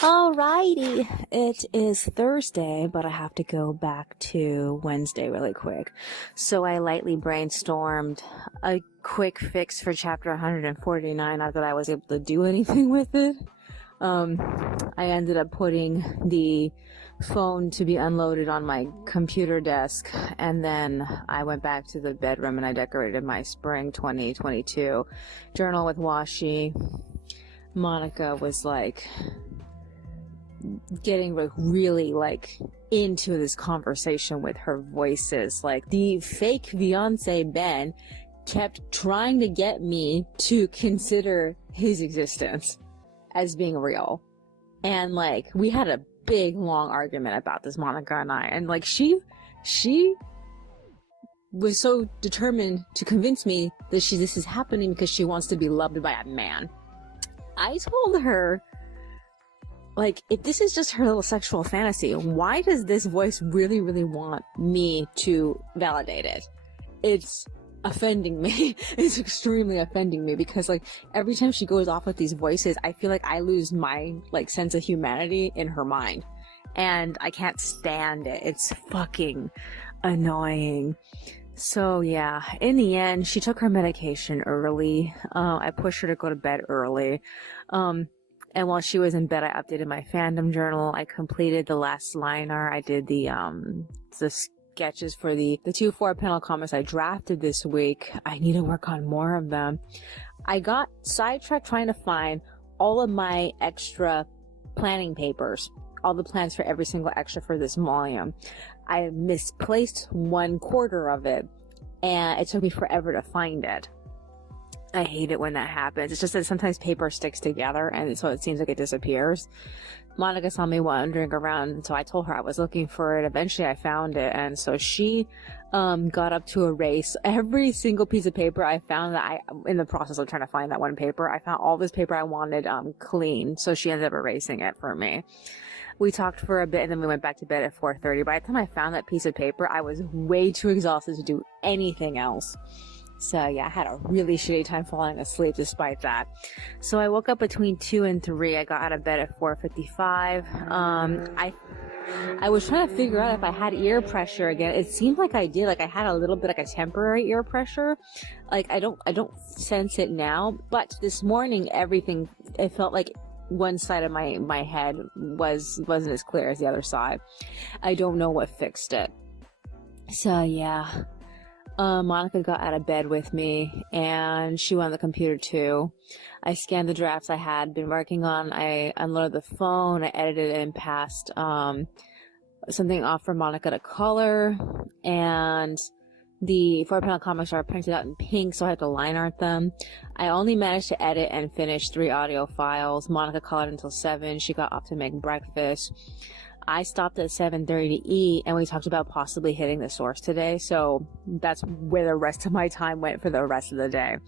Alrighty, it is Thursday, but I have to go back to Wednesday really quick. So I lightly brainstormed a quick fix for chapter 149, not that I was able to do anything with it. I ended up putting the phone to be unloaded on my computer desk, and then I went back to the bedroom and I decorated my spring 2022 journal with washi. Monica was like getting really into this conversation with her voices. Like, the fake fiance Ben kept trying to get me to consider his existence as being real, and like we had a big long argument about this, Monica and I, and like she was so determined to convince me that this is happening because she wants to be loved by a man. I told her, like, if this is just her little sexual fantasy, why does this voice really want me to validate it? It's offending me. It's extremely offending me, because like every time she goes off with these voices, I feel like I lose my sense of humanity in her mind, and I can't stand it. It's fucking annoying. So yeah, in the end, she took her medication early. I pushed her to go to bed early. And while she was in bed, I updated my fandom journal. I completed the last liner. I did the sketches for the 2 4-panel comics I drafted this week. I need to work on more of them. I got sidetracked trying to find all of my extra planning papers, all the plans for every single extra for this volume. I misplaced 1/4 of it, and it took me forever to find it. I hate it when that happens. It's just that sometimes paper sticks together, and so it seems like it disappears. Monica saw me wandering around, and so I told her I was looking for it. Eventually I found it, and so she got up to erase every single piece of paper I found. That in the process of trying to find that one paper, I found all this paper I wanted clean, so she ended up erasing it for me. We talked for a bit, and then we went back to bed at 4:30. By the time I found that piece of paper, I was way too exhausted to do anything else. So yeah, I had a really shitty time falling asleep despite that. So I woke up between 2 and 3. I got out of bed at 4:55. I was trying to figure out if I had ear pressure again. It seemed like I did. Like I had a little bit a temporary ear pressure. Like I don't sense it now, but this morning it felt like one side of my head wasn't as clear as the other side. I don't know what fixed it. So yeah. Monica got out of bed with me, and she went on the computer too. I scanned the drafts I had been working on. I unloaded the phone. I edited and passed something off for Monica to color, and the 4-panel comics are printed out in pink, so I have to line art them. I only managed to edit and finish 3 audio files. Monica colored until 7. She got off to make breakfast. I stopped at 7:30 to eat, and we talked about possibly hitting the source today, so that's where the rest of my time went for the rest of the day.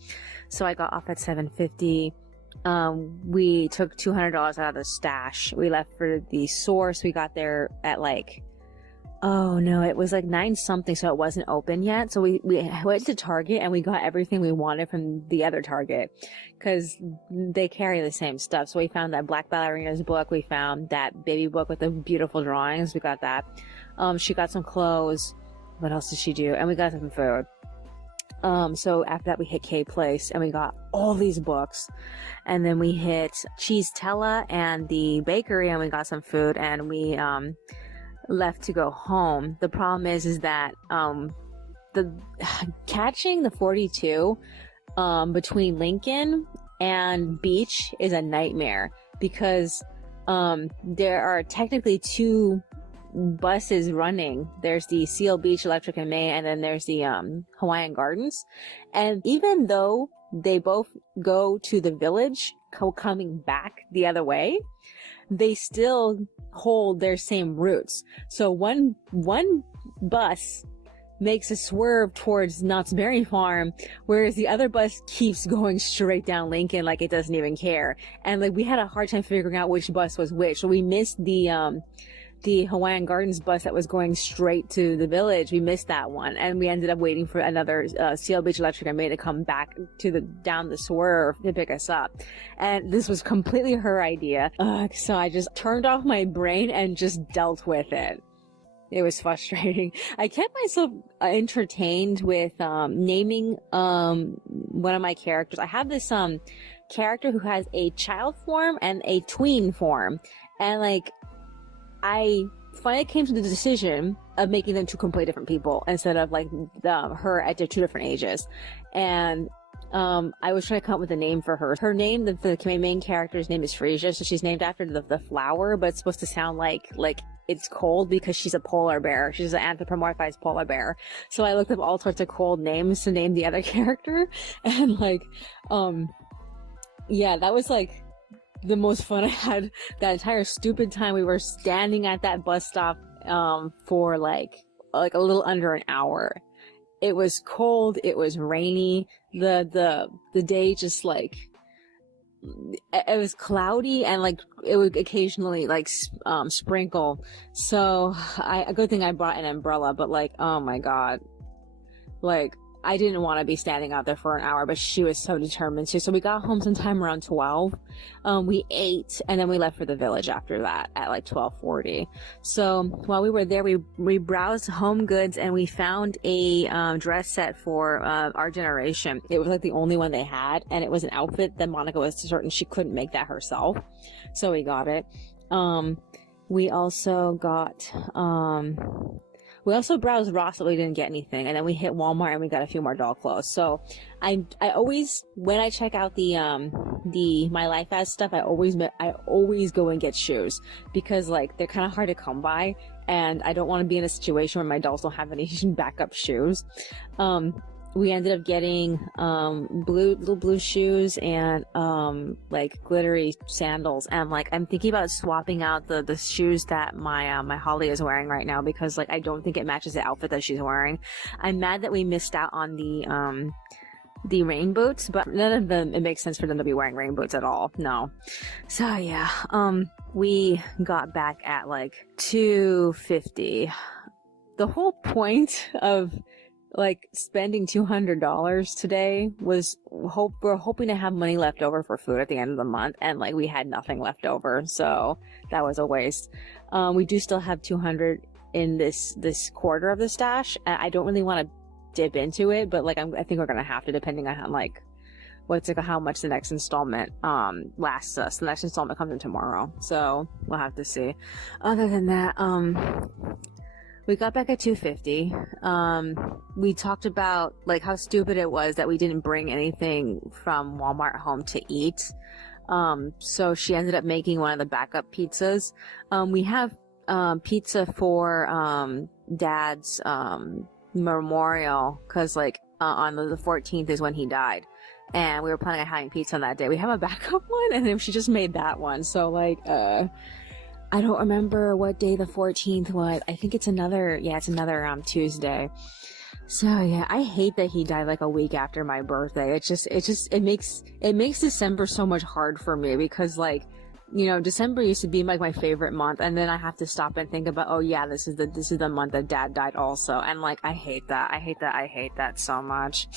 So I got off at 7:50. We took $200 out of the stash. We left for the source. We got there at oh no, it was 9 something, so it wasn't open yet. So we went to Target, and we got everything we wanted from the other Target, because they carry the same stuff. So we found that Black Ballerina's book. We found that baby book with the beautiful drawings. We got that. She got some clothes. What else did she do? And we got some food. So after that we hit K Place, and we got all these books. And then we hit Cheese Tella and the bakery, and we got some food, and we left to go home. The problem is that catching the 42 between Lincoln and Beach is a nightmare, because there are technically 2 buses running. There's the Seal Beach Electric and May, and then there's the Hawaiian Gardens. And even though they both go to the village coming back the other way, they still hold their same routes. So one bus makes a swerve towards Knott's Berry Farm, whereas the other bus keeps going straight down Lincoln like it doesn't even care. And we had a hard time figuring out which bus was which. So we missed the the Hawaiian Gardens bus that was going straight to the village. We missed that one, and we ended up waiting for another Seal Beach Electric and May to come back to down the swerve to pick us up. And this was completely her idea. So I just turned off my brain and just dealt with it. It was frustrating. I kept myself entertained with naming one of my characters. I have this character who has a child form and a tween form, and like, I finally came to the decision of making them two completely different people instead of like her at two different ages. And I was trying to come up with a name for her. Her name, the main character's name is Frisia, so she's named after the flower, but it's supposed to sound like it's cold because she's a polar bear. She's an anthropomorphized polar bear. So I looked up all sorts of cold names to name the other character, and like, yeah, that was like the most fun I had that entire stupid time. We were standing at that bus stop for like a little under an hour. It was cold, it was rainy, the day just like, it was cloudy, and like it would occasionally like sprinkle. So a good thing I brought an umbrella, but like, oh my god, like, I didn't want to be standing out there for an hour, but she was so determined to. So we got home sometime around 12. We ate, and then we left for the village after that at like 12:40. So while we were there, we browsed Home Goods, and we found a dress set for our generation. It was like the only one they had, and it was an outfit that Monica was certain she couldn't make that herself. So we got it. We also got we also browsed Ross, but we didn't get anything. And then we hit Walmart and we got a few more doll clothes. So I always, when I check out the My Life As stuff, I always go and get shoes, because like they're kind of hard to come by, and I don't want to be in a situation where my dolls don't have any backup shoes. We ended up getting little blue shoes and like glittery sandals, and like I'm thinking about swapping out the shoes that my Holly is wearing right now, because like I don't think it matches the outfit that she's wearing. I'm mad that we missed out on the rain boots, but none of them, it makes sense for them to be wearing rain boots at all. No. So yeah, we got back at like 2:50. The whole point of like spending $200 today was we're hoping to have money left over for food at the end of the month, and like we had nothing left over, so that was a waste. We do still have $200 in this quarter of the stash, and I don't really want to dip into it, but like I think we're gonna have to, depending on how much the next installment lasts us. The next installment comes in tomorrow, so we'll have to see. Other than that, we got back at 2:50. We talked about like how stupid it was that we didn't bring anything from Walmart home to eat. So she ended up making one of the backup pizzas. We have pizza for Dad's memorial, because like on the 14th is when he died, and we were planning on having pizza on that day. We have a backup one, and then she just made that one. So like I don't remember what day the 14th was. I think it's another Tuesday. So yeah, I hate that he died like a week after my birthday. It makes December so much hard for me, because like, you know, December used to be like my favorite month, and then I have to stop and think about, oh yeah, this is the month that Dad died also. And like, I hate that so much.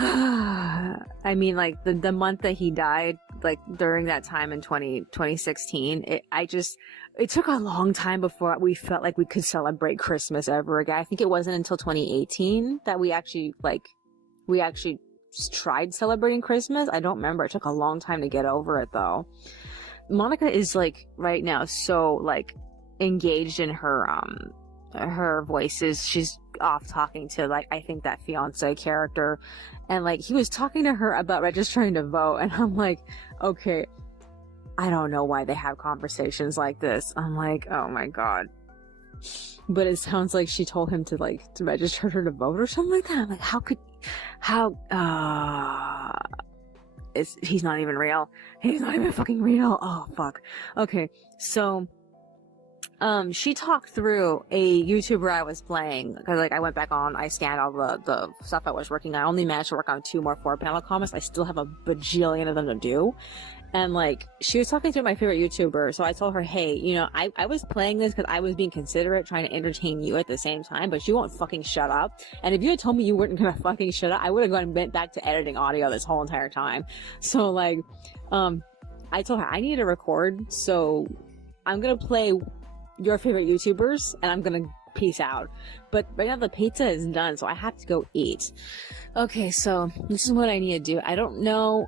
I mean, like the month that he died, like during that time in 2016, it took a long time before we felt like we could celebrate Christmas ever again. I think it wasn't until 2018 that we actually tried celebrating Christmas. I don't remember. It took a long time to get over it though. Monica is like right now so like engaged in her voices. She's off talking to like, I think that fiance character, and like he was talking to her about registering to vote, and I'm like, okay, I don't know why they have conversations like this. I'm like, oh my god. But it sounds like she told him to register her to vote or something like that. I'm like, he's not even real. He's not even fucking real. Oh fuck. Okay, so she talked through a YouTuber I was playing, because like I went back on, I scanned all the stuff I was working on. I only managed to work on 2 more 4-panel comics. I still have a bajillion of them to do, And like, she was talking to my favorite YouTuber, so I told her, hey, you know, I was playing this because I was being considerate, trying to entertain you at the same time, but you won't fucking shut up. And if you had told me you weren't gonna fucking shut up, I would have gone and went back to editing audio this whole entire time. So like, I told her I need to record, so I'm gonna play your favorite YouTubers, and I'm gonna peace out. But right now the pizza is done, so I have to go eat. Okay, so this is what I need to do. I don't know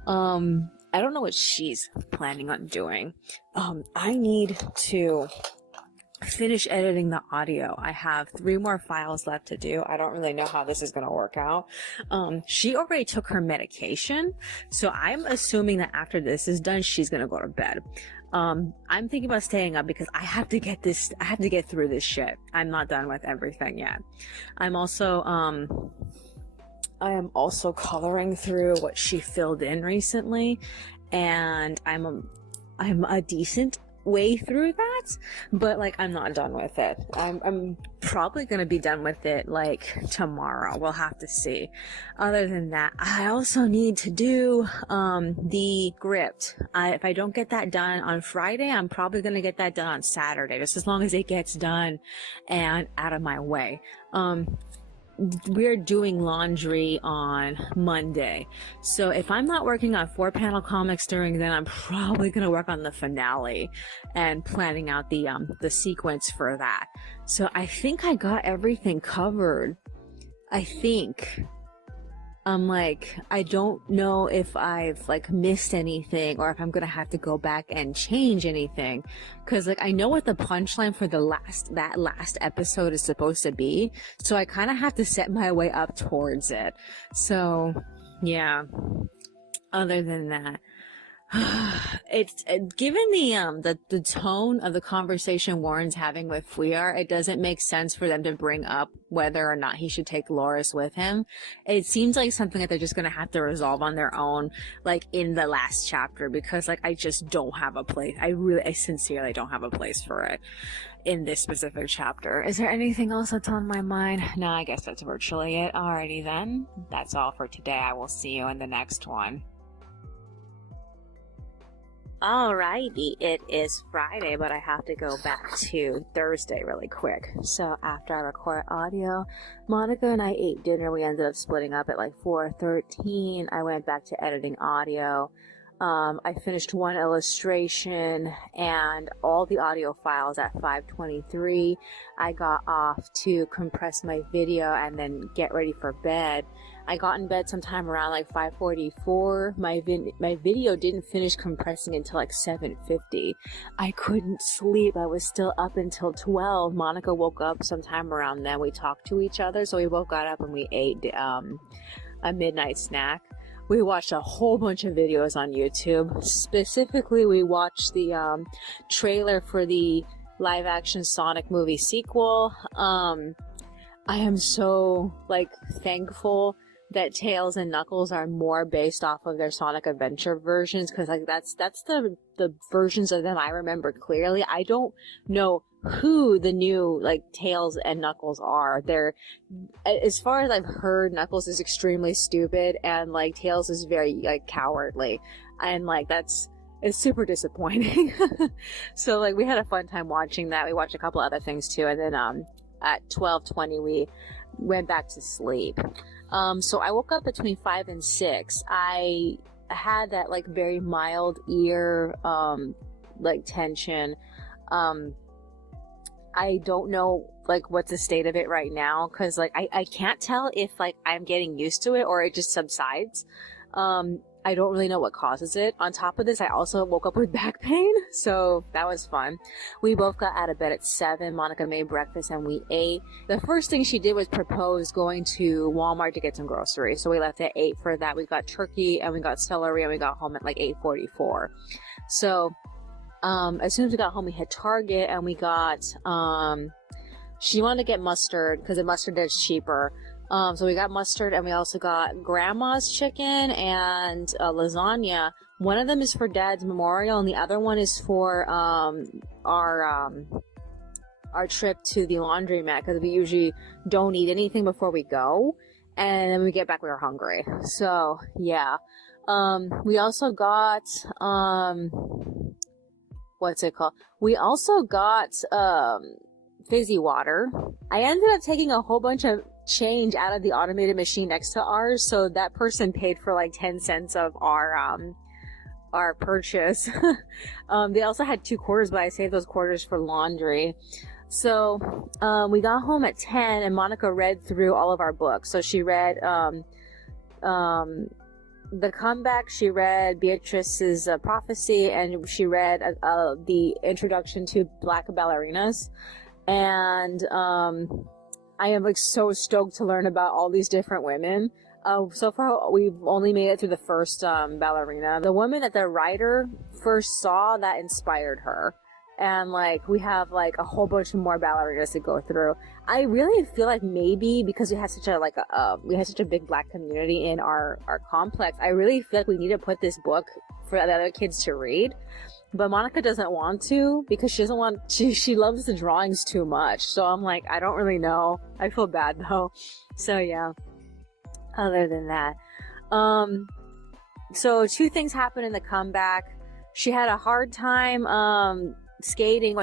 what she's planning on doing. I need to finish editing the audio. I have 3 more files left to do. I don't really know how this is going to work out. She already took her medication, so I'm assuming that after this is done, she's going to go to bed. I'm thinking about staying up because I have to get through this shit. I'm not done with everything yet. I am also coloring through what she filled in recently, and I'm a decent way through that, but like, I'm not done with it. I'm probably gonna be done with it like tomorrow. We'll have to see. Other than that, I also need to do the script. If I don't get that done on Friday, I'm probably gonna get that done on Saturday, just as long as it gets done and out of my way. We're doing laundry on Monday, so if I'm not working on 4-panel comics during then, I'm probably gonna work on the finale and planning out the sequence for that. So I think I got everything covered. I think. I don't know if I've like missed anything or if I'm gonna have to go back and change anything, because like, I know what the punchline for that last episode is supposed to be, so I kind of have to set my way up towards it. So yeah, other than that, it's given the tone of the conversation Warren's having with Fuyar, it doesn't make sense for them to bring up whether or not he should take Loris with him. It seems like something that they're just gonna have to resolve on their own, like in the last chapter, because like, I just don't have a place. I sincerely don't have a place for it in this specific chapter. Is there anything else that's on my mind? No, I guess that's virtually it. Alrighty then, that's all for today. I will see you in the next one. Alrighty, it is Friday, but I have to go back to Thursday really quick. So after I record audio, Monica and I ate dinner. We ended up splitting up at like 4:13. I went back to editing audio. I finished one illustration and all the audio files at 5:23. I got off to compress my video and then get ready for bed. I got in bed sometime around like 5:44. My video didn't finish compressing until like 7:50. I couldn't sleep. I was still up until 12. Monica woke up sometime around then. We talked to each other, so we both got up and we ate a midnight snack. We watched a whole bunch of videos on YouTube. Specifically, we watched the trailer for the live-action Sonic movie sequel. I am so like thankful that Tails and Knuckles are more based off of their Sonic Adventure versions, because like that's the versions of them I remember clearly. I don't know who the new like Tails and Knuckles are. They're, as far as I've heard, Knuckles is extremely stupid and like Tails is very like cowardly, and like it's super disappointing. So like, we had a fun time watching that. We watched a couple other things too, and then at 12:20 we went back to sleep. So I woke up between 5 and 6. I had that like very mild ear like tension. I don't know like what's the state of it right now, because like I can't tell if like I'm getting used to it or it just subsides. I don't really know what causes it. On top of this, I also woke up with back pain, so that was fun. We both got out of bed at 7. Monica made breakfast and we ate. The first thing she did was propose going to Walmart to get some groceries, so we left at 8 for that. We got turkey and we got celery and we got home at like 8:44. So as soon as we got home, we hit Target and we got she wanted to get mustard because the mustard is cheaper. So we got mustard and we also got grandma's chicken and lasagna. One of them is for Dad's memorial and the other one is for our trip to the laundromat, because we usually don't eat anything before we go, and then when we get back we were hungry. So yeah. We also got, what's it called? We also got, fizzy water. I ended up taking a whole bunch of change out of the automated machine next to ours, so that person paid for like 10 cents of our purchase. They also had 2 quarters, but I saved those quarters for laundry. So, we got home at 10 and Monica read through all of our books. So she read, The Comeback, she read Beatrice's Prophecy, and she read the introduction to Black Ballerinas. And I am like so stoked to learn about all these different women. So far we've only made it through the first ballerina. The woman that the writer first saw that inspired her. And like we have like a whole bunch of more ballerinas to go through. I really feel like maybe because we had such a big Black community in our complex, I really feel like we need to put this book for the other kids to read. But Monica doesn't want to because she loves the drawings too much. So I'm like, I don't really know. I feel bad though. So yeah. Other than that, so 2 things happened in The Comeback. She had a hard time skating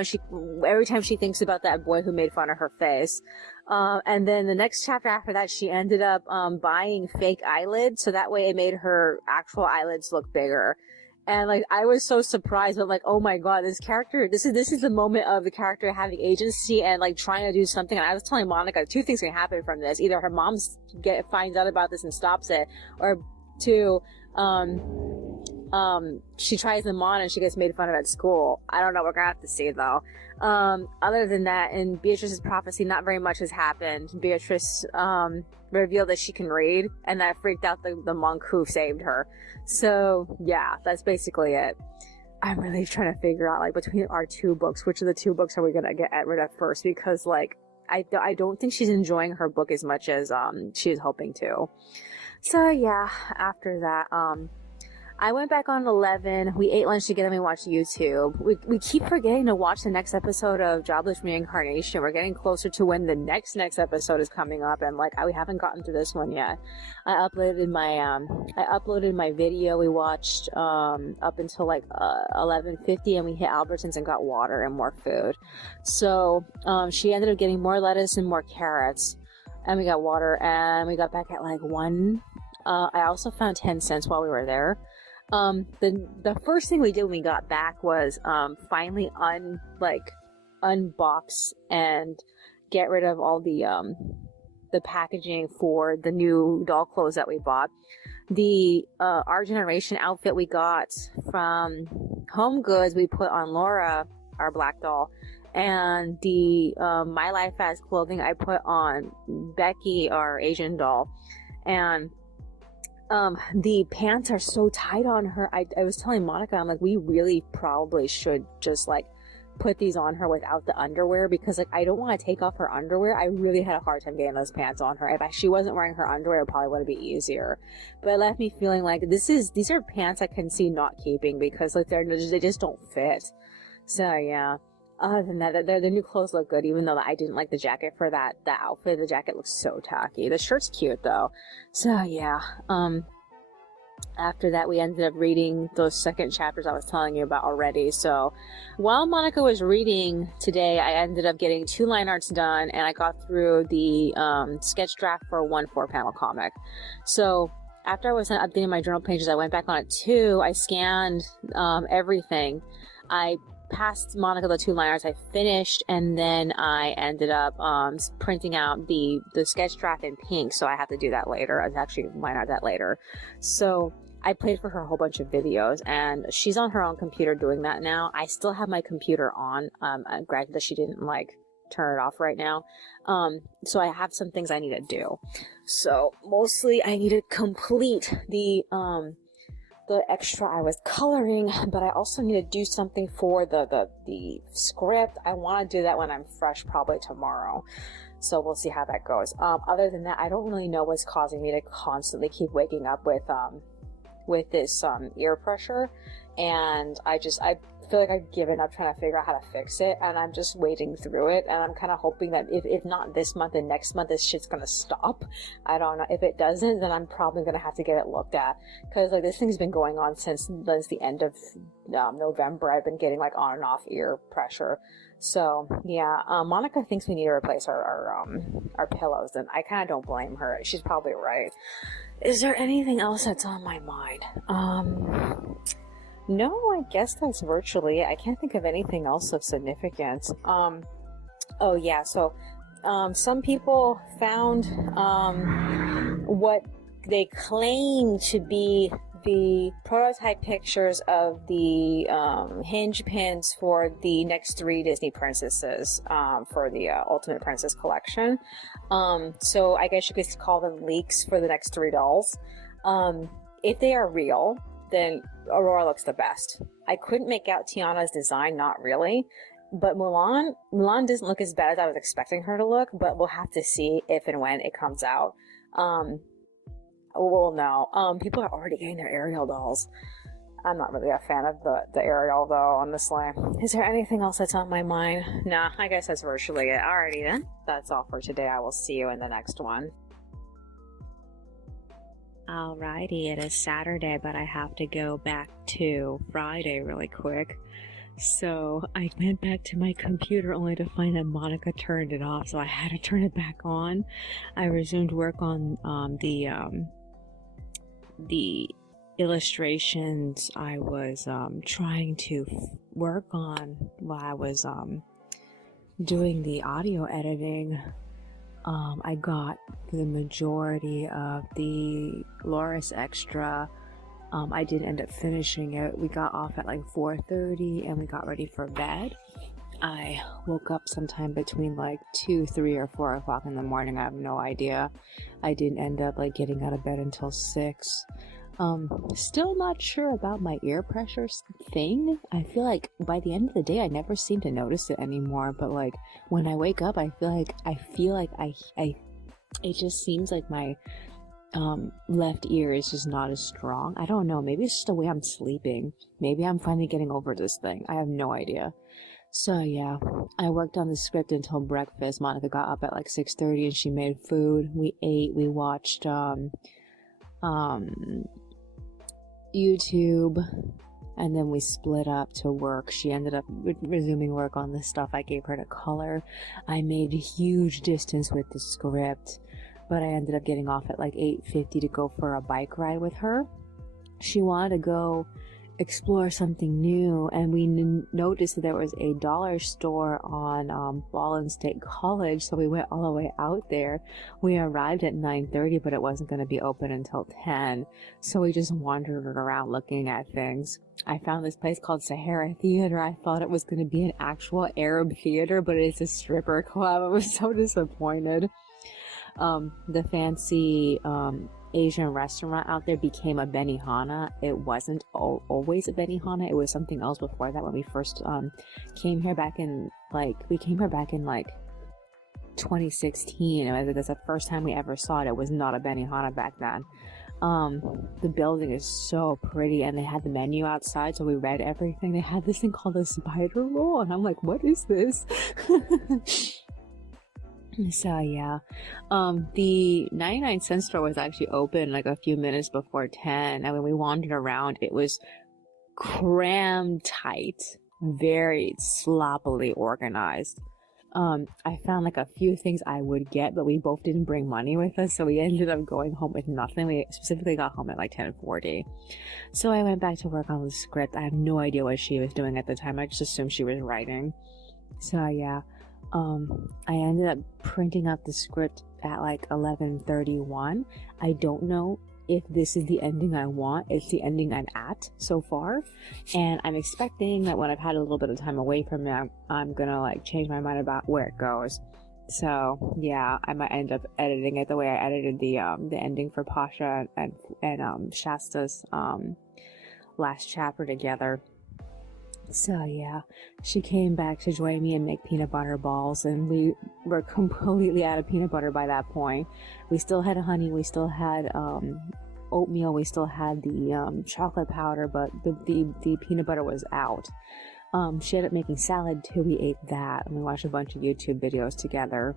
every time she thinks about that boy who made fun of her face. And then the next chapter after that, she ended up buying fake eyelids, so that way it made her actual eyelids look bigger. And like I was so surprised, but like, oh my god, this character, this is the moment of the character having agency and like trying to do something. And I was telling Monica 2 things can happen from this: either her mom finds out about this and stops it, or 2, she tries them on and she gets made fun of at school. I don't know. We're gonna have to see though. Other than that, in Beatrice's Prophecy, not very much has happened. Beatrice revealed that she can read, and that freaked out the monk who saved her. So yeah, that's basically it. I'm really trying to figure out, like, between our 2 books, which of the 2 books are we gonna get rid of first, because like I don't think she's enjoying her book as much as she is hoping to. So yeah, after that, I went back on 11. We ate lunch together and we watched YouTube. We keep forgetting to watch the next episode of Jobless Reincarnation. We're getting closer to when the next episode is coming up, and like we haven't gotten through this one yet. I uploaded my video. We watched up until like 11:50, and we hit Albertsons and got water and more food. So she ended up getting more lettuce and more carrots, and we got water, and we got back at like 1. I also found 10 cents while we were there. The first thing we did when we got back was finally unbox and get rid of all the packaging for the new doll clothes that we bought. The Our Generation outfit we got from Home Goods we put on Laura, our black doll, and the My Life as clothing I put on Becky, our Asian doll. And the pants are so tight on her. I was telling Monica, I'm like, we really probably should just like put these on her without the underwear, because like I don't want to take off her underwear. I really had a hard time getting those pants on her. If she wasn't wearing her underwear, it probably would be easier. But it left me feeling like these are pants I can see not keeping, because like they just don't fit. So yeah. Other than that, the new clothes look good, even though I didn't like the jacket for that outfit. The jacket looks so tacky. The shirt's cute though. So yeah. After that, we ended up reading those second chapters I was telling you about already. So while Monica was reading today, I ended up getting 2 line arts done, and I got through the sketch draft for 1 4-panel comic. So after I was done updating my journal pages, I went back on it too. I scanned everything. I passed Monica the 2 line arts I finished, and then I ended up printing out the sketch draft in pink, so I have to do that later. I actually line art that later. So I played for her a whole bunch of videos, and she's on her own computer doing that now. I still have my computer on. Granted that she didn't like turn it off right now. So I have some things I need to do. So mostly I need to complete the extra I was coloring, but I also need to do something for the script. I want to do that when I'm fresh, probably tomorrow. So we'll see how that goes. Other than that, I don't really know what's causing me to constantly keep waking up with this ear pressure, and I feel like I've given up trying to figure out how to fix it, and I'm just wading through it, and I'm kind of hoping that if not this month and next month, this shit's gonna stop. I don't know. If it doesn't, then I'm probably gonna have to get it looked at, because like this thing's been going on since the end of November. I've been getting like on and off ear pressure. So yeah, Monica thinks we need to replace our pillows, and I kind of don't blame her. She's probably right. Is there anything else that's on my mind? No, I guess that's virtually it. I can't think of anything else of significance. Oh yeah, so some people found what they claim to be the prototype pictures of the hinge pins for the next 3 Disney princesses for the Ultimate Princess collection. So I guess you could call them leaks for the next 3 dolls. If they are real, then Aurora looks the best. I couldn't make out Tiana's design, not really. But Mulan doesn't look as bad as I was expecting her to look, but we'll have to see if and when it comes out. Well, no. People are already getting their Ariel dolls. I'm not really a fan of the Ariel, though, honestly. Is there anything else that's on my mind? Nah, I guess that's virtually it. Alrighty then. That's all for today. I will see you in the next one. Alrighty, it is Saturday, but I have to go back to Friday really quick. So I went back to my computer only to find that Monica turned it off, so I had to turn it back on. I resumed work on the illustrations I was trying to work on while I was doing the audio editing. I got the majority of the Loris extra. I didn't end up finishing it. We got off at like 4:30 and we got ready for bed. I woke up sometime between like 2, 3, or 4 o'clock in the morning. I have no idea. I didn't end up like getting out of bed until 6. Still not sure about my ear pressure thing. I feel like by the end of the day, I never seem to notice it anymore. But like when I wake up, I feel like it just seems like my left ear is just not as strong. I don't know. Maybe it's just the way I'm sleeping. Maybe I'm finally getting over this thing. I have no idea. So yeah, I worked on the script until breakfast. Monica got up at like 6:30 and she made food. We ate. We watched YouTube, and then we split up to work. She ended up resuming work on the stuff I gave her to color. I made a huge distance with the script, but I ended up getting off at like 8:50 to go for a bike ride with her. She wanted to go explore something new, and we noticed that there was a dollar store on Ballin State College, so we went all the way out there. We arrived at 9:30, but it wasn't going to be open until 10, so we just wandered around looking at things. I found this place called Sahara Theater. I thought it was going to be an actual Arab theater, but it's a stripper club. I was so disappointed. The fancy Asian restaurant out there became a Benihana. It wasn't always a Benihana. It was something else before that. When we first came here back in like 2016. That's the first time we ever saw it. It was not a Benihana back then. The building is so pretty, and they had the menu outside, so we read everything. They had this thing called a spider roll, and I'm like, what is this? So yeah, the 99-cent store was actually open like a few minutes before 10. And when we wandered around, it was crammed tight, very sloppily organized. I found like a few things I would get, but we both didn't bring money with us, so we ended up going home with nothing. We specifically got home at like 10:40. So I went back to work on the script. I have no idea what she was doing at the time. I just assumed she was writing. So yeah. I ended up printing up the script at like 11:31. I don't know if this is the ending I want. It's the ending I'm at so far, and I'm expecting that when I've had a little bit of time away from it, I'm gonna like change my mind about where it goes. So yeah, I might end up editing it the way I edited the ending for Pasha and Shasta's last chapter together. So yeah, she came back to join me and make peanut butter balls, and we were completely out of peanut butter by that point. We still had honey, we still had oatmeal, we still had the chocolate powder, but the peanut butter was out. She ended up making salad too. We ate that, and we watched a bunch of YouTube videos together.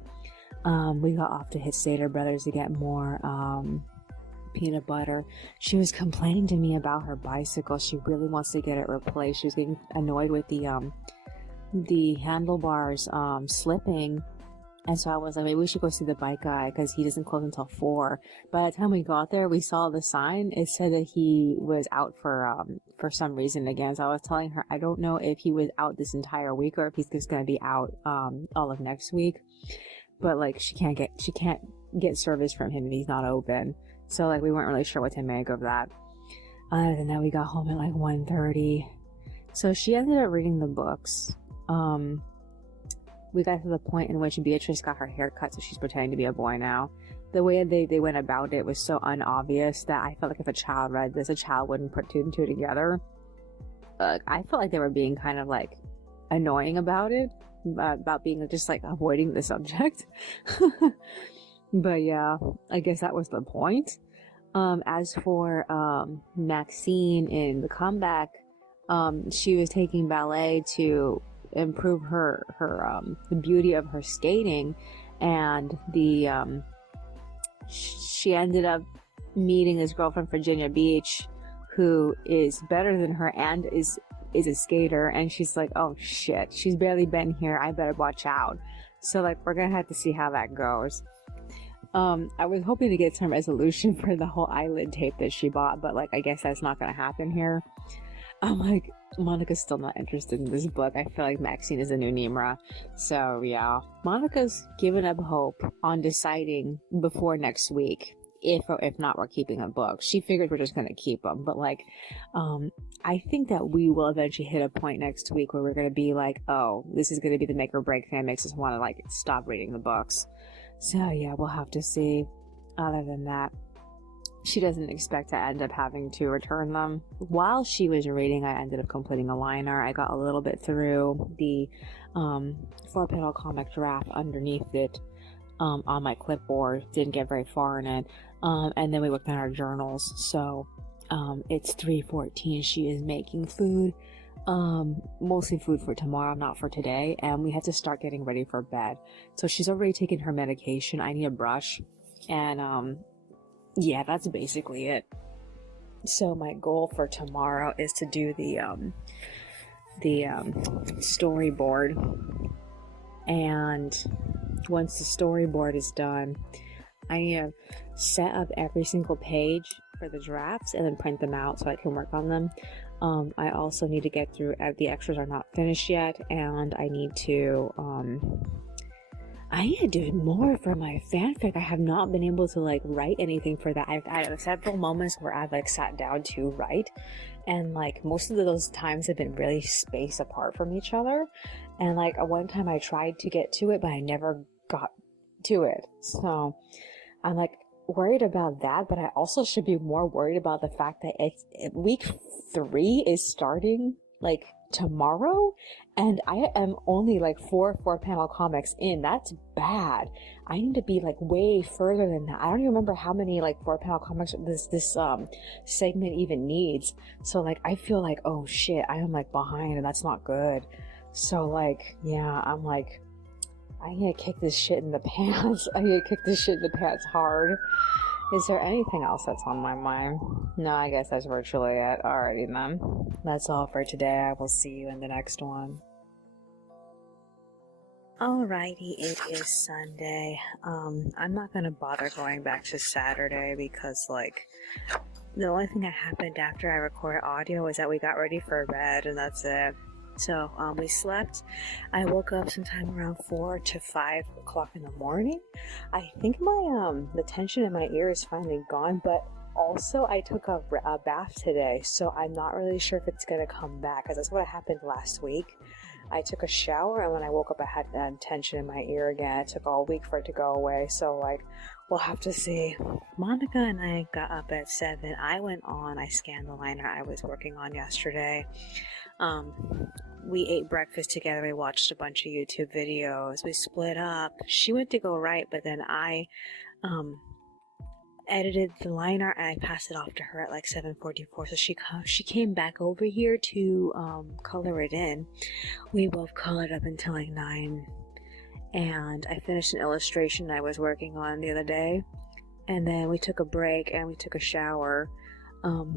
We got off to hit Stater Brothers to get more peanut butter. She was complaining to me about her bicycle. She really wants to get it replaced. She was getting annoyed with the handlebars slipping. And so I was like, maybe we should go see the bike guy because he doesn't close until 4. By the time we got there, we saw the sign. It said that he was out for some reason again. So I was telling her, I don't know if he was out this entire week or if he's just going to be out all of next week. But like, she can't get service from him if he's not open. So like, we weren't really sure what to make of that. Other than that, we got home at like 1:30. So she ended up reading the books. We got to the point in which Beatrice got her hair cut, so she's pretending to be a boy now. The way they went about it was so unobvious that I felt like if a child read this, a child wouldn't put 2 and 2 together. I felt like they were being kind of like annoying about it, about being just like avoiding the subject. But yeah, I guess that was the point. As for Maxine in the comeback, she was taking ballet to improve the beauty of her skating, and she ended up meeting this girl from Virginia Beach who is better than her and is a skater, and she's like, oh shit, she's barely been here, I better watch out. So like, we're gonna have to see how that goes. I was hoping to get some resolution for the whole eyelid tape that she bought, but like, I guess that's not gonna happen here. I'm like, Monica's still not interested in this book. I feel like Maxine is the new Nimra. So yeah, Monica's given up hope on deciding before next week if not, we're keeping a book. She figured we're just gonna keep them, but like, I think that we will eventually hit a point next week where we're gonna be like, oh, this is gonna be the make or break thing that makes us want to like stop reading the books. So yeah, we'll have to see. Other than that, she doesn't expect to end up having to return them. While she was reading, I ended up completing a liner. I got a little bit through the 4-panel comic draft underneath it on my clipboard. Didn't get very far in it. And then we looked at our journals. So it's 3:14. She is making food. Mostly food for tomorrow, not for today. And we have to start getting ready for bed. So she's already taken her medication. I need a brush. And yeah, that's basically it. So my goal for tomorrow is to do the storyboard, and once the storyboard is done, I need to set up every single page for the drafts and then print them out so I can work on them. I also need to get through, the extras are not finished yet, and I need to do more for my fanfic. I have not been able to like write anything for that. I have several moments where I've like sat down to write, and like most of those times have been really spaced apart from each other. And like one time I tried to get to it, but I never got to it. So I'm like worried about that, but I also should be more worried about the fact that week 3 is starting like tomorrow, and I am only like 4-panel comics in. That's bad. I need to be like way further than that. I don't even remember how many like 4-panel comics this segment even needs. So like, I feel like, oh shit, I am like behind, and that's not good. So like, yeah, I'm like, I need to kick this shit in the pants. I need to kick this shit in the pants hard. Is there anything else that's on my mind? No, I guess that's virtually it. Alrighty then. That's all for today. I will see you in the next one. Alrighty, it is Sunday. I'm not gonna bother going back to Saturday because, like, the only thing that happened after I recorded audio was that we got ready for bed, and that's it. So, we slept. I woke up sometime around 4 to 5 o'clock in the morning. I think my, the tension in my ear is finally gone, but also I took a bath today, so I'm not really sure if it's gonna come back, because that's what happened last week. I took a shower, and when I woke up, I had tension in my ear again. It took all week for it to go away, so, like, we'll have to see. Monica and I got up at 7. I scanned the liner I was working on yesterday. We ate breakfast together. We watched a bunch of YouTube videos. We split up. She went to go write, but then I edited the line art and I passed it off to her at like 7:44. So she came back over here to color it in. We both colored up until like 9, and I finished an illustration I was working on the other day, and then we took a break and we took a shower.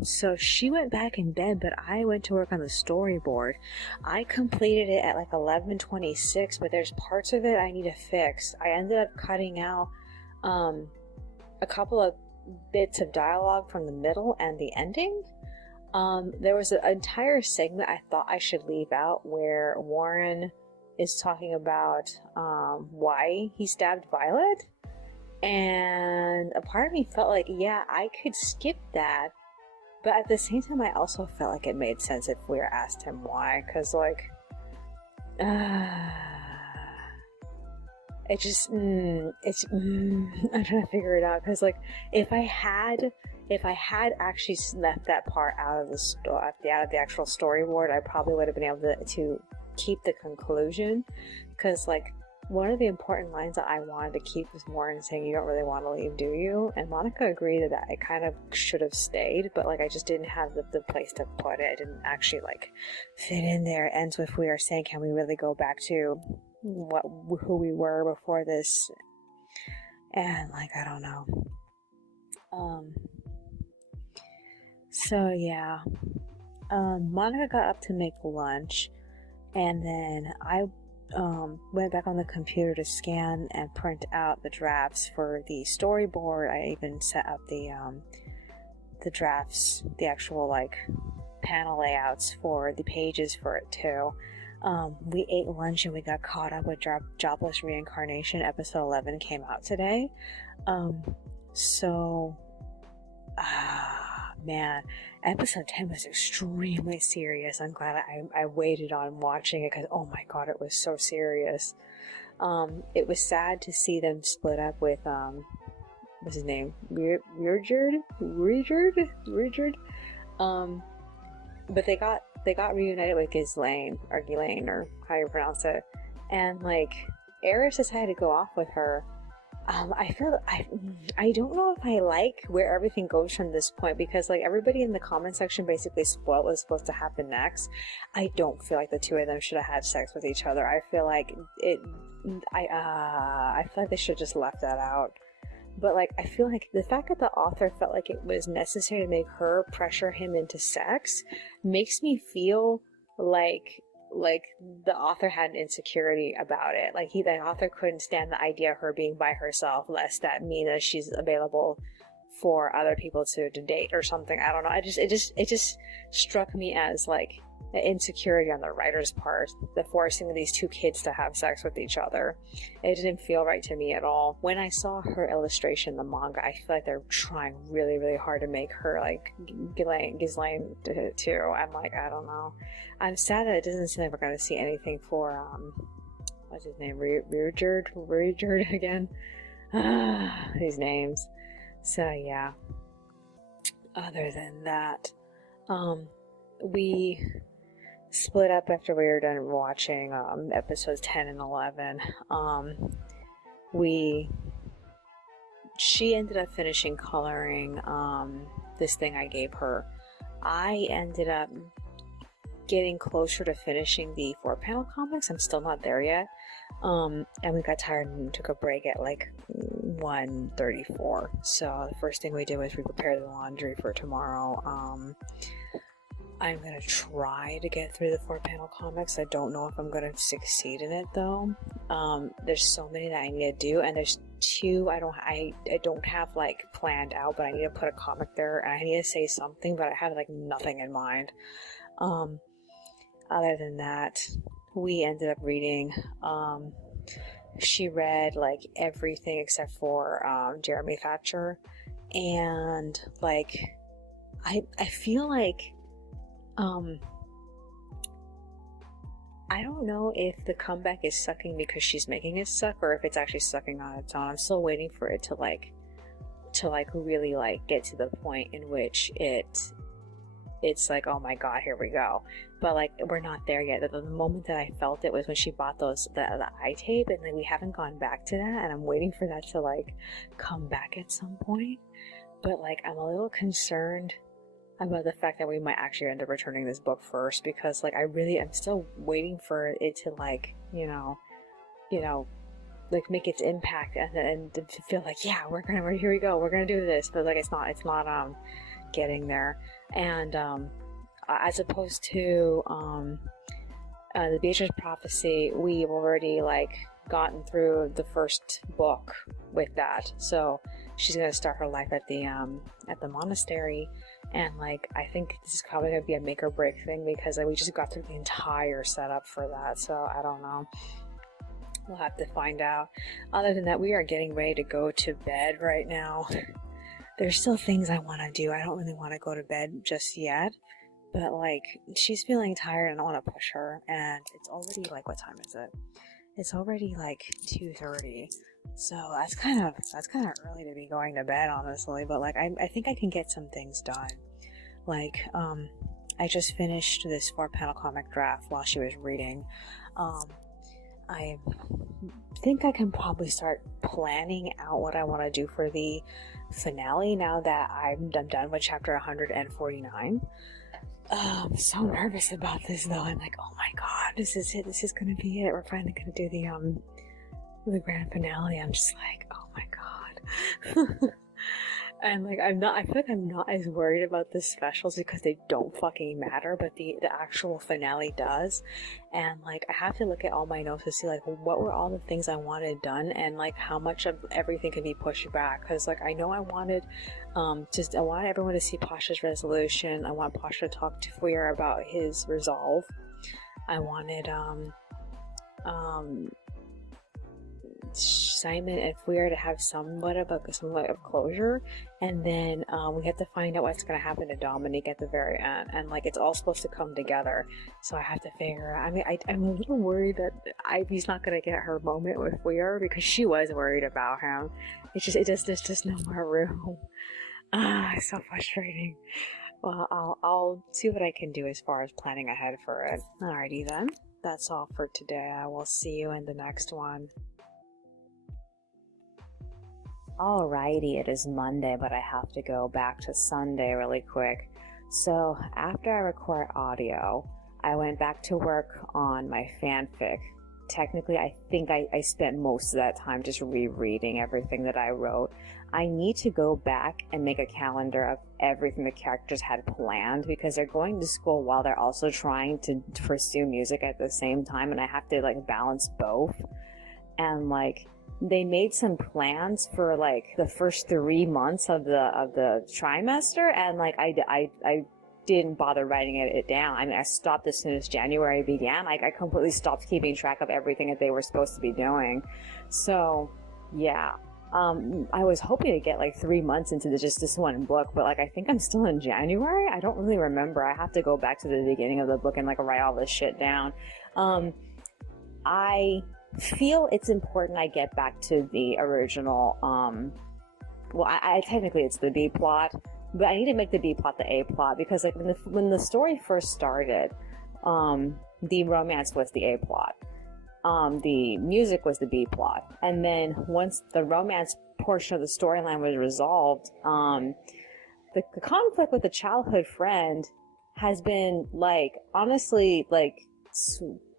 So she went back in bed, but I went to work on the storyboard. I completed it at like 11:26, but there's parts of it I need to fix. I ended up cutting out a couple of bits of dialogue from the middle and the ending. There was an entire segment I thought I should leave out where Warren is talking about why he stabbed Violet, and a part of me felt like, yeah, I could skip that, but at the same time I also felt like it made sense if we asked him why, because like it just I'm trying to figure it out, because like if I had actually left that part out of the actual storyboard, I probably would have been able to keep the conclusion, because like one of the important lines that I wanted to keep was Warren saying, "You don't really want to leave, do you?" And Monica agreed that I kind of should have stayed, but like I just didn't have the place to put it. It didn't actually like fit in there. It ends with, we are saying, can we really go back to who we were before this? And like, I don't know. So yeah, Monica got up to make lunch, and then I went back on the computer to scan and print out the drafts for the storyboard. I even set up the drafts, the actual like panel layouts for the pages for it too. We ate lunch and we got caught up with Jobless Reincarnation. Episode 11 came out today. Man, episode 10 was extremely serious. I'm glad I waited on watching it, because oh my god, it was so serious. It was sad to see them split up with what's his name, Richard. But they got reunited with Ghislaine, or how you pronounce it, and like Eris decided to go off with her. I don't know if I like where everything goes from this point, because like everybody in the comment section basically spoiled what's supposed to happen next. I don't feel like the two of them should have had sex with each other. I feel like I feel like they should have just left that out. But like I feel like the fact that the author felt like it was necessary to make her pressure him into sex makes me feel like the author had an insecurity about it. Like the author couldn't stand the idea of her being by herself, lest that mean that she's available for other people to date or something. I don't know. It just struck me as like an insecurity on the writer's part, the forcing of these two kids to have sex with each other. It didn't feel right to me at all. When I saw her illustration, the manga, I feel like they're trying really, really hard to make her like Ghislaine too. I'm like, I don't know. I'm sad that it doesn't seem like we're going to see anything for what's his name, Richard again. These names. So yeah. Other than that, we split up after we were done watching episodes 10 and 11. She ended up finishing coloring this thing I gave her. I ended up getting closer to finishing the 4-panel comics. I'm still not there yet. And we got tired and took a break at like 1:34. So the first thing we did was we prepared the laundry for tomorrow. I'm gonna try to get through the 4-panel comics. I don't know if I'm gonna succeed in it though. There's so many that I need to do, and there's 2 I don't have like planned out, but I need to put a comic there, and I need to say something, but I have like nothing in mind. Other than that, we ended up reading. She read like everything except for Jeremy Thatcher, and like I feel like I don't know if the comeback is sucking because she's making it suck, or if it's actually sucking on its own. I'm still waiting for it to really like get to the point in which it's like, oh my god, here we go. But like, we're not there yet. The moment that I felt it was when she bought the eye tape, and then we haven't gone back to that, and I'm waiting for that to like come back at some point. but like I'm a little concerned about the fact that we might actually end up returning this book first, because like I'm still waiting for it to like, like make its impact, and to feel like, yeah, here we go, we're gonna do this, but like it's not getting there. And as opposed to the Beatrice Prophecy, we've already like gotten through the first book with that, so she's gonna start her life at the monastery, and like I think this is probably gonna be a make or break thing, because like, we just got through the entire setup for that, so I don't know. We'll have to find out. Other than that, we are getting ready to go to bed right now. There's still things I want to do. I don't really want to go to bed just yet, but like she's feeling tired and I want to push her, and it's already like, what time is it? It's already like 2:30. So that's kind of early to be going to bed, honestly, but like I think I can get some things done. Like I just finished this 4-panel comic draft while she was reading. I think I can probably start planning out what I want to do for the finale now that I'm done with chapter 149. I'm so nervous about this though. I'm like, oh my god, this is it. This is gonna be it. We're finally gonna do the grand finale. I'm just like, oh my god. And like I feel like I'm not as worried about the specials because they don't fucking matter, but the actual finale does. And like I have to look at all my notes to see like what were all the things I wanted done, and like how much of everything can be pushed back, because like I know I wanted I wanted everyone to see Pasha's resolution. I want Pasha to talk to Fuir about his resolve. I wanted Simon and Fuir to have somewhat of closure, and then we have to find out what's going to happen to Dominique at the very end, and like it's all supposed to come together. So I have to figure out. I mean, I'm a little worried that Ivy's not going to get her moment with Fuir, because she was worried about him. There's just no more room. It's so frustrating. Well, I'll see what I can do as far as planning ahead for it. Alrighty then, that's all for today. I will see you in the next one. Alrighty, it is Monday, but I have to go back to Sunday really quick. So after I record audio, I went back to work on my fanfic. Technically, I think I spent most of that time just rereading everything that I wrote. I need to go back and make a calendar of everything the characters had planned, because they're going to school while they're also trying to pursue music at the same time, and I have to like balance both. And like they made some plans for like the first 3 months of the trimester, and like I didn't bother writing it down. I mean, I stopped as soon as January began. Like I completely stopped keeping track of everything that they were supposed to be doing. So yeah, I was hoping to get like 3 months into just this one book, but like I think I'm still in January. I don't really remember. I have to go back to the beginning of the book and like write all this shit down. I feel it's important I get back to the original, well, I technically it's the B plot, but I need to make the B plot the A plot, because like when the story first started, the romance was the A plot, the music was the B plot, and then once the romance portion of the storyline was resolved, the conflict with the childhood friend has been like honestly like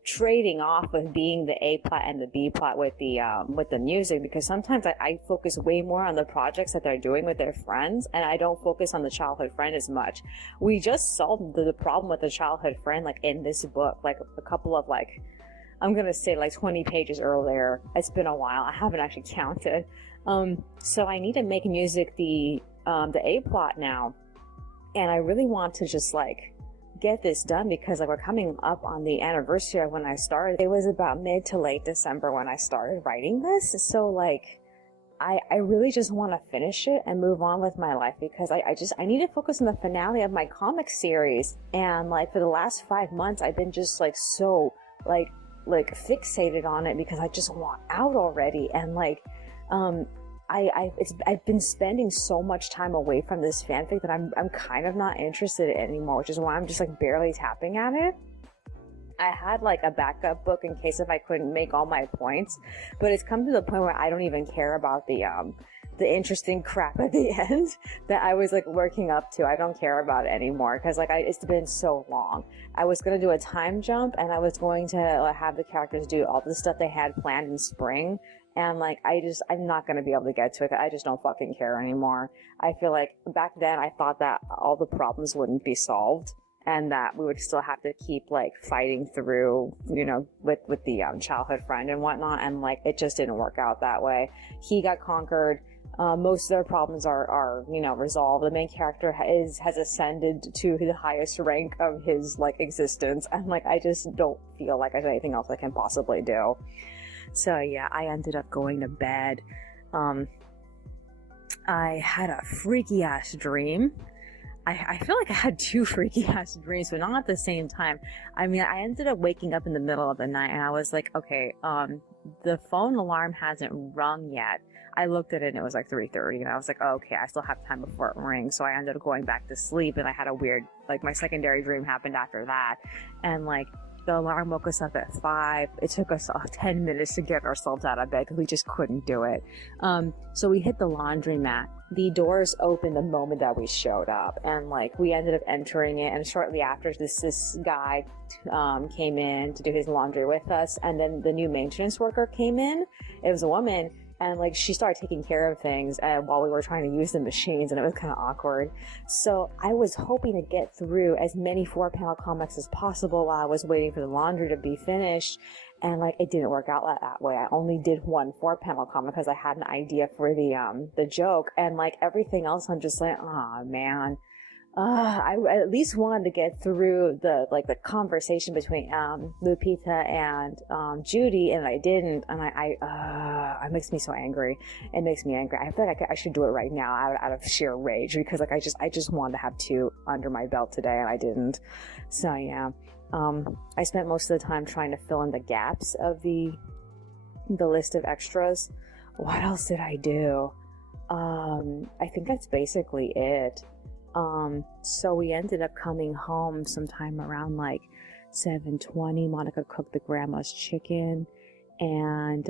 trading off of being the A plot and the B plot with the music, because sometimes I focus way more on the projects that they're doing with their friends, and I don't focus on the childhood friend as much. We just solved the problem with the childhood friend like in this book, like a couple of like, I'm gonna say like 20 pages earlier. It's been a while. I haven't actually counted. So I need to make music the A plot now, and I really want to just like get this done, because like we're coming up on the anniversary of when I started. It was about mid to late December when I started writing this, so like I really just want to finish it and move on with my life, because I need to focus on the finale of my comic series. And like for the last 5 months I've been just like so like fixated on it, because I just want out already. And like I've been spending so much time away from this fanfic that I'm kind of not interested anymore, which is why I'm just like barely tapping at it. I had like a backup book in case if I couldn't make all my points, but it's come to the point where I don't even care about the the interesting crap at the end that I was like working up to. I don't care about it anymore because like it's been so long. I was going to do a time jump and I was going to have the characters do all the stuff they had planned in spring. And like, I'm not going to be able to get to it. I just don't fucking care anymore. I feel like back then I thought that all the problems wouldn't be solved and that we would still have to keep like fighting through, you know, with the childhood friend and whatnot. And like, it just didn't work out that way. He got conquered. Most of their problems are, you know, resolved. The main character has ascended to the highest rank of his, like, existence. And, like, I just don't feel like there's anything else I can possibly do. So, yeah, I ended up going to bed. I had a freaky-ass dream. I feel like I had two freaky-ass dreams, but not at the same time. I mean, I ended up waking up in the middle of the night, and I was like, okay, the phone alarm hasn't rung yet. I looked at it and it was like 3:30 and I was like, oh, okay, I still have time before it rings. So I ended up going back to sleep and I had a weird, like my secondary dream happened after that. And like the alarm woke us up at 5. It took us 10 minutes to get ourselves out of bed because we just couldn't do it. So we hit the laundromat. The doors opened the moment that we showed up and like we ended up entering it. And shortly after this guy came in to do his laundry with us. And then the new maintenance worker came in. It was a woman. And like she started taking care of things while we were trying to use the machines, and it was kind of awkward. So I was hoping to get through as many 4-panel comics as possible while I was waiting for the laundry to be finished. And like it didn't work out that way. I only did one 4-panel comic because I had an idea for the joke, and like everything else, I'm just like, oh man. I at least wanted to get through the conversation between Lupita and Judy, and I didn't, and it makes me so angry. It makes me angry. I feel like I should do it right now out of sheer rage because like I just wanted to have 2 under my belt today, and I didn't. So yeah, I spent most of the time trying to fill in the gaps of the list of extras. What else did I do? I think that's basically it. So we ended up coming home sometime around like 7:20. Monica cooked the grandma's chicken, and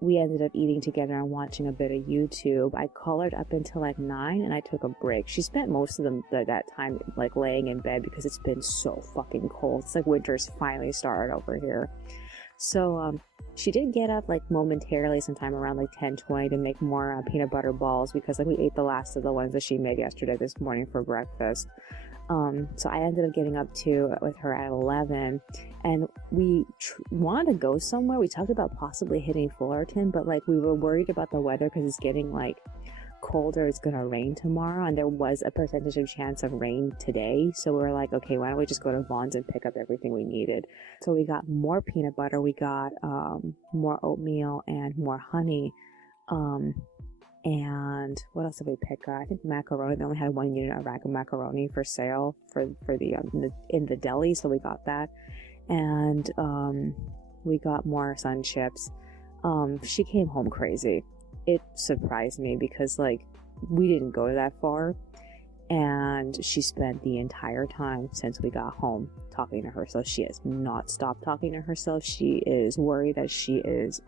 we ended up eating together and watching a bit of YouTube. I colored up until like 9 and I took a break. She spent most of that time like laying in bed because it's been so fucking cold. It's like winter's finally started over here. So she did get up like momentarily sometime around like 10:20 to make more peanut butter balls because like we ate the last of the ones that she made yesterday this morning for breakfast. So I ended up getting up with her at 11, and we wanted to go somewhere. We talked about possibly hitting Fullerton, but like we were worried about the weather because it's getting like colder. It's gonna rain tomorrow, and there was a percentage of chance of rain today. So we were like, okay, why don't we just go to Vaughn's and pick up everything we needed? So we got more peanut butter, we got more oatmeal and more honey. And what else did we pick up? I think macaroni. They only had 1 unit of rack of macaroni for sale for the in the deli, so we got that. And we got more Sun Chips. She came home crazy. It surprised me because like we didn't go that far, and she spent the entire time since we got home talking to herself. She has not stopped talking to herself. She is worried that she is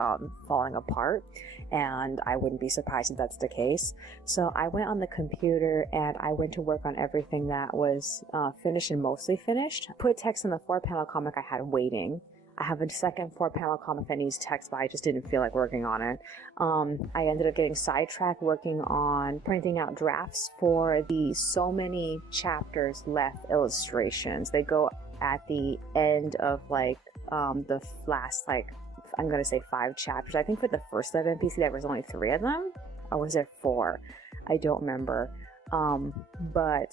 falling apart, and I wouldn't be surprised if that's the case. So I went on the computer and I went to work on everything that was finished and mostly finished. Put text in the 4-panel comic I had waiting. I have a second 4-panel comic that needs text, but I just didn't feel like working on it. I ended up getting sidetracked working on printing out drafts for the so many chapters left illustrations. They go at the end of like the last, like, I'm going to say 5 chapters. I think for the first of NPC there was only 3 of them. Or was it 4? I don't remember. But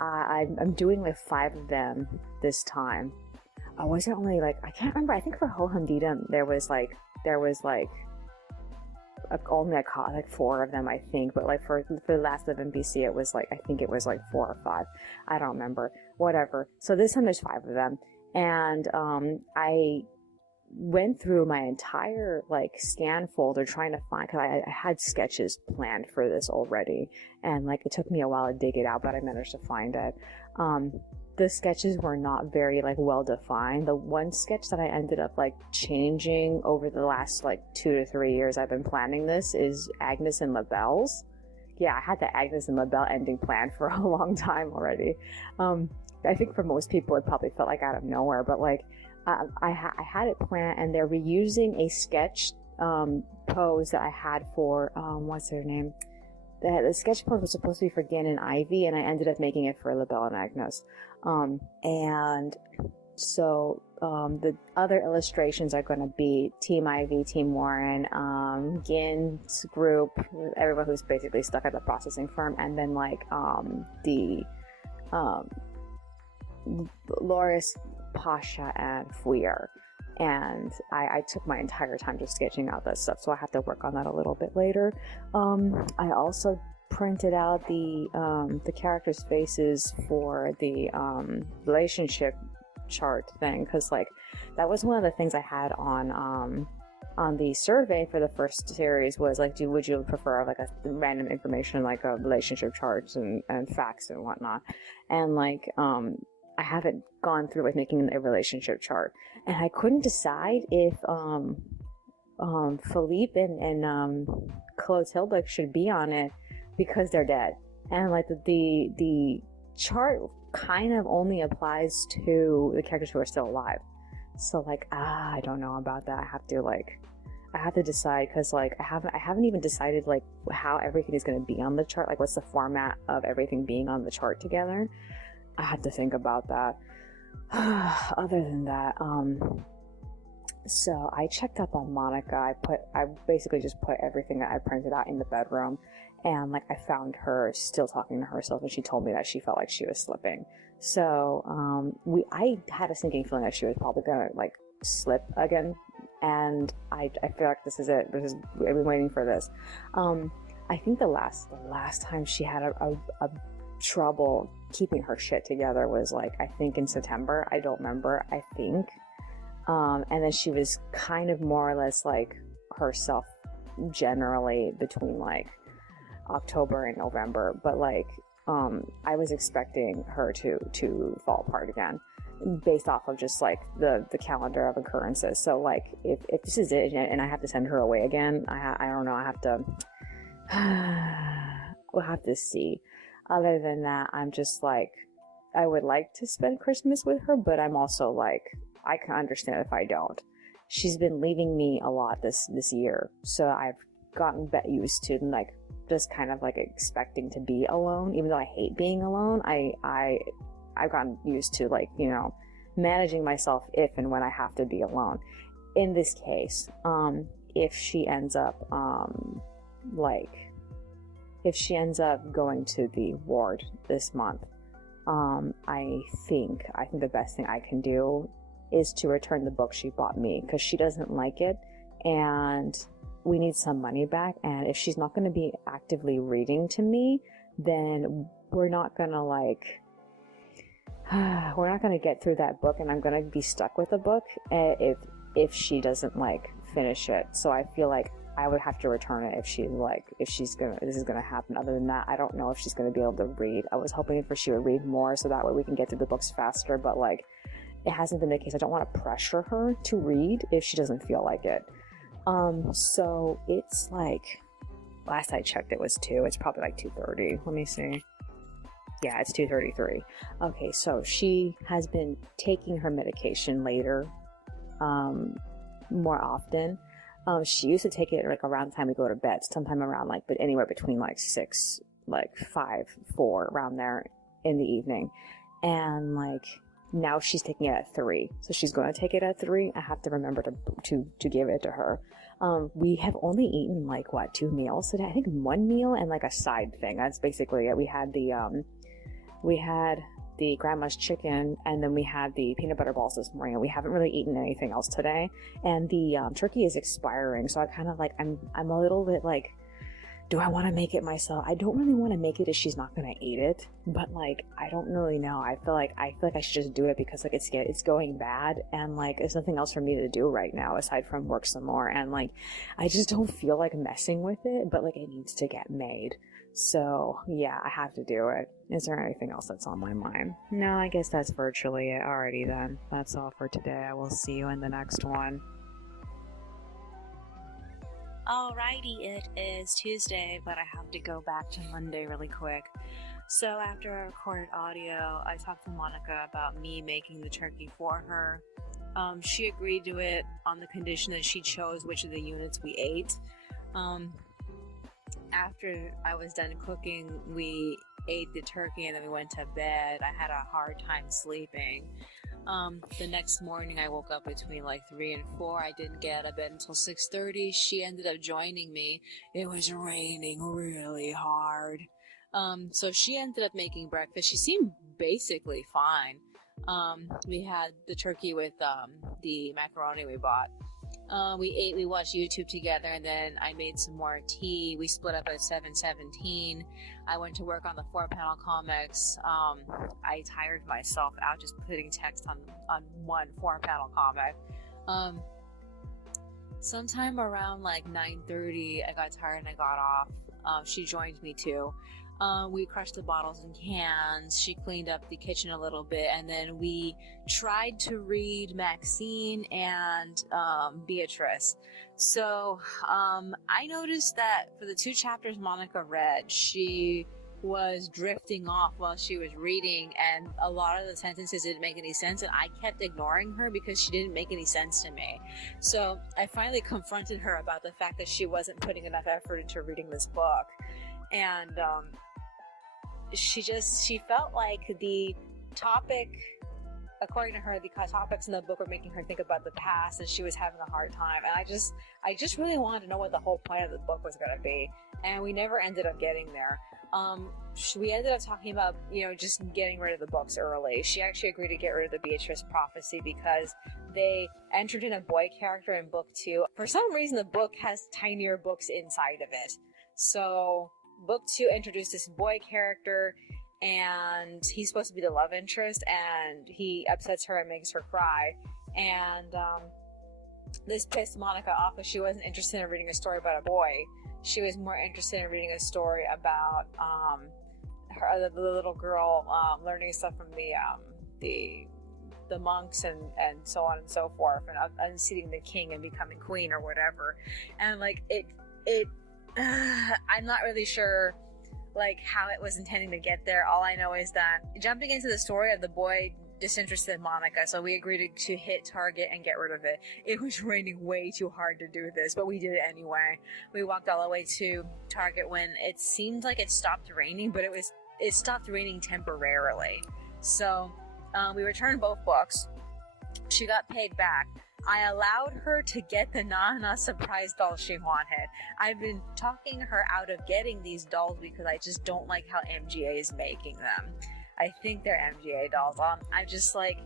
I'm doing like 5 of them this time. Was it only like, I can't remember. I think for Ho Hamdita there was only I caught like 4 of them, I think. But like for the last of NPC, it was like, I think it was like 4 or 5. I don't remember. Whatever. So this time there's 5 of them, and I went through my entire like scan folder trying to find, because I had sketches planned for this already, and like it took me a while to dig it out, but I managed to find it. the sketches were not very like well defined. The one sketch that I ended up like changing over the last like 2 to 3 years I've been planning this is Agnes and Labelle's. Yeah, I had the Agnes and Labelle ending planned for a long time already. I think for most people it probably felt like out of nowhere, but like I had it planned, and they're reusing a sketch pose that I had for what's her name? The sketch pose was supposed to be for Gin and Ivy, and I ended up making it for Labelle and Agnes. And so the other illustrations are going to be Team Ivy, Team Warren, Gin's group, everyone who's basically stuck at the processing firm, and then like the Loris, Pasha, and Fouillard. And I took my entire time just sketching out that stuff, so I have to work on that a little bit later. I also printed out the characters' faces for the relationship chart thing, because like that was one of the things I had on the survey for the first series was like, would you prefer like a random information like a relationship charts and facts and whatnot, and like I haven't gone through with making a relationship chart, and I couldn't decide if Philippe and Clotilde should be on it because they're dead, and like the chart kind of only applies to the characters who are still alive. So like I don't know about that. I have to decide, because like I haven't even decided like how everything is going to be on the chart, like what's the format of everything being on the chart together. I have to think about that. Other than that, so I checked up on Monica. I basically just put everything that I printed out in the bedroom, and like I found her still talking to herself, and she told me that she felt like she was slipping. So I had a sinking feeling that she was probably gonna like slip again, and I feel like this is it. I've been waiting for this. I think the last time she had a trouble keeping her shit together was like, I think in September. I don't remember. I think. And then she was kind of more or less like herself generally between like October and November, but like I was expecting her to fall apart again based off of just like the calendar of occurrences. So like if this is it and I have to send her away again, I don't know, I have to we'll have to see. Other than that, I'm just like, I would like to spend Christmas with her, but I'm also like, I can understand if I don't. She's been leaving me a lot this year, so I've gotten used to like just kind of like expecting to be alone, even though I hate being alone. I've gotten used to like, you know, managing myself if and when I have to be alone. In this case, if she ends up if she ends up going to the ward this month, I think the best thing I can do is to return the book she bought me, because she doesn't like it and we need some money back. And if she's not going to be actively reading to me, then we're not going to get through that book, and I'm going to be stuck with the book if she doesn't like finish it. So I feel like I would have to return it if this is gonna happen. Other than that, I don't know if she's gonna be able to read. I was hoping she would read more, so that way we can get through the books faster, but like it hasn't been the case. I don't want to pressure her to read if she doesn't feel like it. So it's like, last I checked it was 2. It's probably like 2:30. Let me see. Yeah, it's 2:33. Okay, so she has been taking her medication later, more often. She used to take it like around the time we go to bed, sometime around like, but anywhere between like 6, like 5, 4, around there in the evening. And like now she's taking it at 3. So she's going to take it at 3. I have to remember to give it to her. We have only eaten like 2 meals today. I think 1 meal and like a side thing. That's basically it. We had the grandma's chicken, and then we had the peanut butter balls this morning, and we haven't really eaten anything else today. And the turkey is expiring, so I kind of like, I'm a little bit like, do I want to make it myself? I don't really want to make it if she's not gonna eat it, but like I don't really know. I feel like I should just do it because like it's going bad, and like there's nothing else for me to do right now aside from work some more, and like I just don't feel like messing with it, but like it needs to get made. So yeah, I have to do it. Is there anything else that's on my mind? No, I guess that's virtually it. Alrighty then. That's all for today. I will see you in the next one. Alrighty, it is Tuesday, but I have to go back to Monday really quick. So after I recorded audio, I talked to Monica about me making the turkey for her. She agreed to it on the condition that she chose which of the units we ate. After I was done cooking, we ate the turkey and then we went to bed. I had a hard time sleeping. The next morning I woke up between like 3 and 4. I didn't get out of bed until 6:30. She ended up joining me. It was raining really hard. So she ended up making breakfast. She seemed basically fine. We had the turkey with the macaroni we bought. We ate, we watched YouTube together, and then I made some more tea. We split up at 7:17. I went to work on the 4-panel comics. I tired myself out just putting text on one 4-panel comic. Sometime around like 9:30, I got tired and I got off. She joined me too. We crushed the bottles and cans. She cleaned up the kitchen a little bit, and then we tried to read Maxine and Beatrice. So I noticed that for the 2 chapters Monica read, she was drifting off while she was reading, and a lot of the sentences didn't make any sense, and I kept ignoring her because she didn't make any sense to me. So I finally confronted her about the fact that she wasn't putting enough effort into reading this book. And she felt like the topic, according to her, the topics in the book were making her think about the past, and she was having a hard time. And I just really wanted to know what the whole point of the book was going to be, and we never ended up getting there. We ended up talking about, just getting rid of the books early. She actually agreed to get rid of the Beatrice prophecy because they entered in a boy character in book 2. For some reason, the book has tinier books inside of it. So book 2 introduced this boy character, and he's supposed to be the love interest, and he upsets her and makes her cry. And this pissed Monica off because she wasn't interested in reading a story about a boy. She was more interested in reading a story about the little girl learning stuff from the monks and so on and so forth, and unseating the king and becoming queen or whatever. And like it I'm not really sure like how it was intending to get there. All I know is that jumping into the story of the boy disinterested Monica, so we agreed to hit Target and get rid of it. It was raining way too hard to do this, but we did it anyway. We walked all the way to Target when it seemed like it stopped raining, but it stopped raining temporarily. So we returned both books. She got paid back. I allowed her to get the Nana surprise doll she wanted. I've been talking her out of getting these dolls because I just don't like how MGA is making them. I think they're MGA dolls. I'm just like,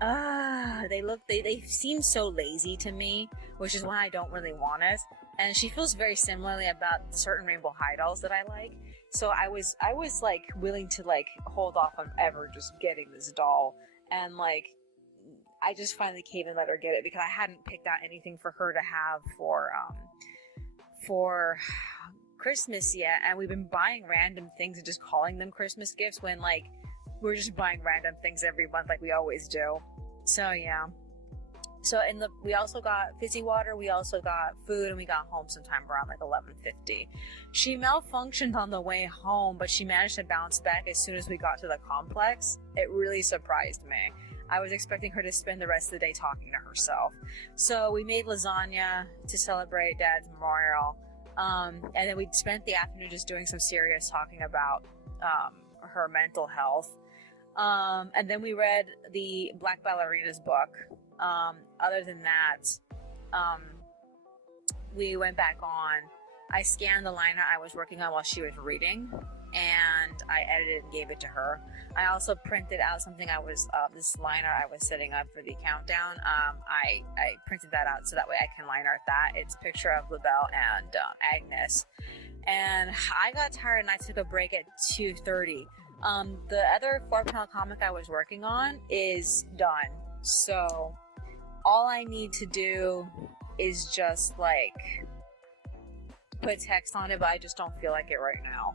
they seem so lazy to me, which is why I don't really want it. And she feels very similarly about certain Rainbow High dolls that I like. So I was like willing to like hold off on ever just getting this doll, and like I just finally caved and let her get it because I hadn't picked out anything for her to have for Christmas yet, and we've been buying random things and just calling them Christmas gifts when like we're just buying random things every month like we always do. So yeah. So we also got fizzy water, we also got food, and we got home sometime around like 11:50. She malfunctioned on the way home, but she managed to bounce back as soon as we got to the complex. It really surprised me. I was expecting her to spend the rest of the day talking to herself. So we made lasagna to celebrate Dad's memorial. And then we spent the afternoon just doing some serious talking about her mental health. And then we read the Black Ballerina's book. Other than that, we went back on. I scanned the liner I was working on while she was reading, and I edited and gave it to her. I also printed out something this liner I was setting up for the countdown. I printed that out so that way I can line art that. It's a picture of LaBelle and Agnes. And I got tired and I took a break at 2:30. The other 4-panel comic I was working on is done. So all I need to do is just like put text on it, but I just don't feel like it right now.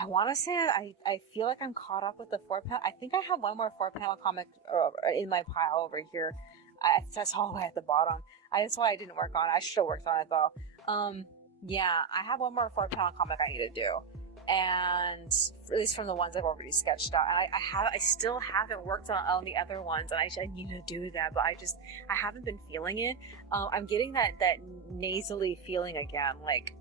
I want to say I feel like I'm caught up with the 4-panel. I think I have one more 4-panel comic in my pile over here. That's all the way at the bottom. That's why I didn't work on it. I should have worked on it though. Yeah, I have one more 4-panel comic I need to do, and at least from the ones I've already sketched out. And I still haven't worked on the other ones, and I need to do that, but I haven't been feeling it. I'm getting that nasally feeling again, like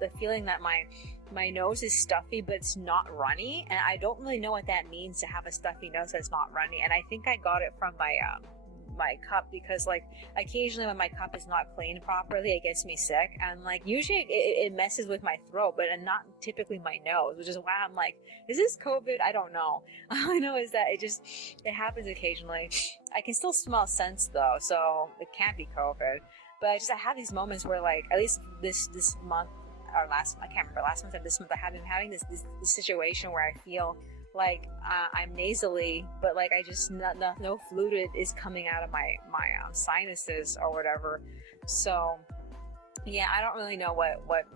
the feeling that my nose is stuffy but it's not runny, and I don't really know what that means to have a stuffy nose that's not runny. And I think I got it from my cup, because like occasionally when my cup is not cleaned properly, it gets me sick, and like usually it messes with my throat, but not typically my nose, which is why I'm like, is this COVID? I don't know. All I know is that it happens occasionally. I can still smell scents though, so it can't be COVID. But I have these moments where, like, at least this month or I can't remember, last month or this month, I have been having this situation where I feel like I'm nasally, but like I just no fluid is coming out of my sinuses or whatever. So yeah, I don't really know what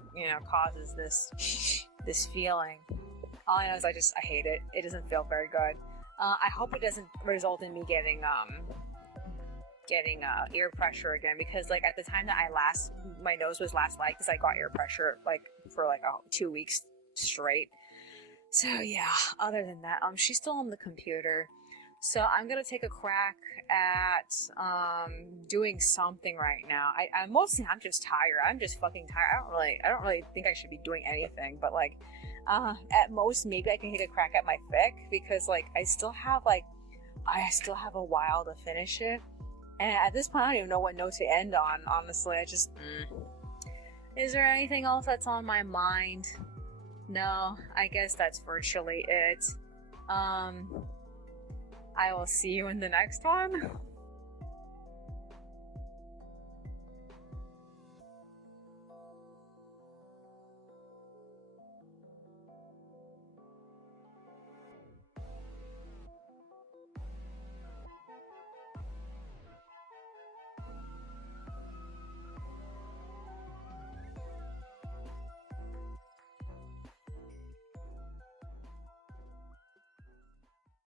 causes this feeling. All I know is I hate it. It doesn't feel very good. I hope it doesn't result in me getting ear pressure again, because like at the time that my nose was last like this, I got ear pressure like for like 2 weeks straight. So yeah, other than that, she's still on the computer, so I'm gonna take a crack at doing something right now. I'm just tired. I'm just fucking tired. I don't really think I should be doing anything, but like at most maybe I can take a crack at my fic, because like I still have a while to finish it. And at this point, I don't even know what note to end on, honestly. Is there anything else that's on my mind? No, I guess that's virtually it. I will see you in the next one.